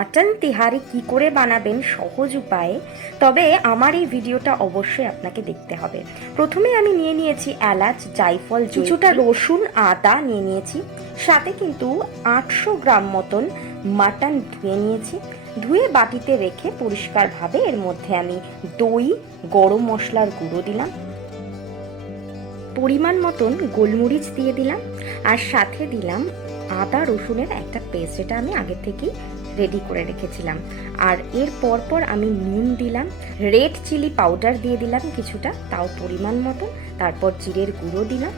Mutton তেহারি কি করে বানাবেন সহজ উপায়ে, তবে আমার এই ভিডিওটা অবশ্যই আপনাকে দেখতে হবে। প্রথমে আমি নিয়ে নিয়েছি এলাচ, জায়ফল, কিছুটা রসুন, আদা নিয়ে নিয়েছি। সাথে কিন্তু 800 গ্রাম মতন মাটন ধুয়ে নিয়েছি। ধুয়ে বাটিতে রেখে পরিষ্কারভাবে এর মধ্যে আমি দই, গরম মশলার গুঁড়ো দিলাম, পরিমাণ মতন গোলমরিচ দিয়ে দিলাম, আর সাথে দিলাম আদা রসুনের একটা পেস্ট, যেটা আমি আগে থেকেই রেডি করে রেখেছিলাম। আর এর পর আমি নুন দিলাম, রেড চিলি পাউডার দিয়ে দিলাম কিছুটা, তাও পরিমাণ মতো। তারপর জিরের গুঁড়ো দিলাম।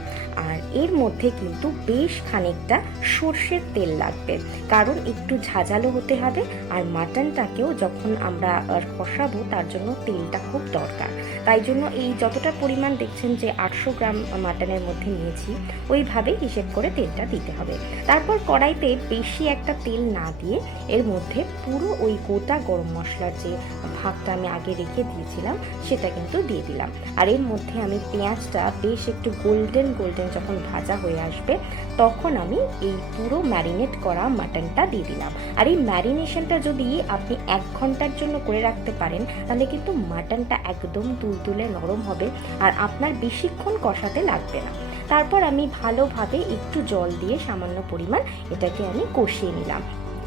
আর এর মধ্যে কিন্তু বেশ খানিকটা সর্ষের তেল লাগবে, কারণ একটু ঝাঁঝালো হতে হবে। আর মাটনটাকেও যখন আমরা কষাবো তার জন্য তেলটা খুব দরকার। তাই জন্য এই যতটা পরিমাণ দেখছেন যে 800 গ্রাম মাটনের মধ্যে নিয়েছি, ওইভাবে হিসেব করে তেলটা দিতে হবে। তারপর কড়াইতে বেশি একটা তেল না দিয়ে এর মধ্যে পুরো ওই গোটা গরম মশলার যে ভাগটা আমি আগে রেখে দিয়েছিলাম সেটা কিন্তু দিয়ে দিলাম। আর এর মধ্যে আমি পেঁয়াজটা বেশ একটু গোল্ডেন যখন ভাজা হয়ে আসবে, তখন আমি এই পুরো ম্যারিনেট করা মাটনটা দিয়ে দিলাম। আর এই ম্যারিনেশনটা যদি আপনি 1 ঘন্টার জন্য করে রাখতে পারেন, তাহলে কিন্তু মাটনটা একদম তুলতুলে নরম হবে আর আপনার বেশিক্ষণ কষাতে লাগবে না। তারপর আমি ভালোভাবে একটু জল দিয়ে সামান্য পরিমাণ এটাকে আমি কষিয়ে নিলাম।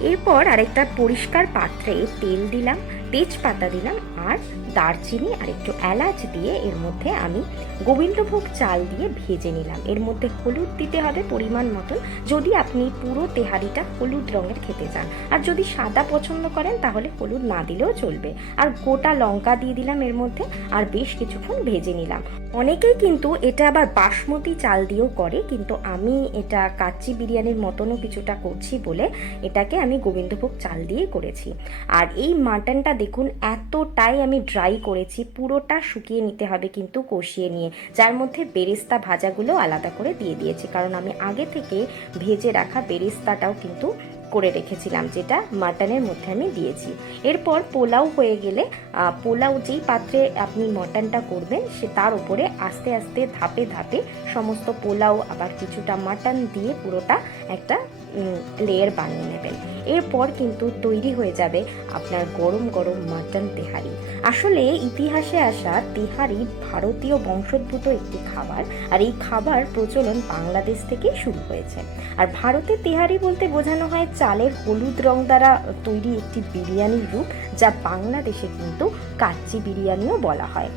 এরপর আরেকটা পরিষ্কার পাত্রে তেল দিলাম, তেজপাতা দিলাম, আর দারচিনি আর একটু এলাচ দিয়ে এর মধ্যে আমি গোবিন্দভোগ চাল দিয়ে ভেজে নিলাম। এর মধ্যে হলুদ দিতে হবে পরিমাণ মতন, যদি আপনি পুরো তেহারিটা হলুদ রঙের খেতে চান। আর যদি সাদা পছন্দ করেন তাহলে হলুদ না দিলেও চলবে। আর গোটা লঙ্কা দিয়ে দিলাম এর মধ্যে, আর বেশ কিছুক্ষণ ভেজে নিলাম। অনেকেই কিন্তু এটা আবার বাসমতি চাল দিয়েও করে, কিন্তু আমি এটা কাচ্চি বিরিয়ানির মতনও কিছুটা করছি বলে এটাকে আমি গোবিন্দভোগ চাল দিয়ে করেছি। আর এই মাটনটা দেখুন এতটাই আমি ড্রাই করেছি, পুরোটা শুকিয়ে নিতে হবে কিন্তু কষিয়ে নিয়ে, যার মধ্যে বেরেস্তা ভাজাগুলো আলাদা করে দিয়ে দিয়েছি, কারণ আমি আগে থেকে ভেজে রাখা বেরেস্তাটাও কিন্তু করে রেখেছিলাম, যেটা মাটনের মধ্যে আমি দিয়েছি। এরপর পোলাও হয়ে গেলে পোলাও যেই পাত্রে আপনি মটনটা করবেন সে তার উপরে আস্তে আস্তে ধাপে ধাপে সমস্ত পোলাও আবার কিছুটা মাটন দিয়ে পুরোটা একটা লেয়ার বানিয়ে নেবেন। এরপর কিন্তু তৈরি হয়ে যাবে আপনার গরম গরম মাটন তেহারি। আসলে ইতিহাসে আসা তেহারি ভারতীয় বংশোদ্ভূত একটি খাবার, আর এই খাবার প্রচলন বাংলাদেশ থেকে শুরু হয়েছে। আর ভারতে তেহারি বলতে বোঝানো হয় চালের হলুদ রং দ্বারা তৈরি একটি বিরিয়ানির রূপ, যা বাংলাদেশে কিন্তু কাচ্চি বিরিয়ানিও বলা হয়।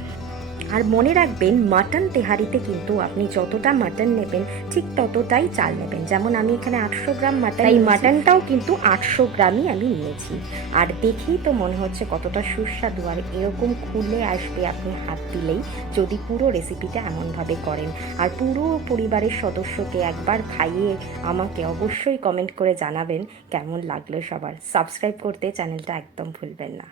আর মনে রাখবেন, মাটন তেহারিতে কিন্তু আপনি যতটা মাটন নেবেন ঠিক ততটাই চাল নেবেন। যেমন আমি এখানে 800 গ্রাম মাটন, এই মাটনটাও কিন্তু 800 গ্রামই আমি নিয়েছি। আর দেখেই তো মনে হচ্ছে কতটা সুস্বাদু, আর এরকম খুলে আসবে আপনি হাত দিলেই, যদি পুরো রেসিপিটা এমনভাবে করেন। আর পুরো পরিবারের সদস্যকে একবার খাইয়ে আমাকে অবশ্যই কমেন্ট করে জানাবেন কেমন লাগলো সবার। সাবস্ক্রাইব করতে চ্যানেলটা একদম ভুলবেন না।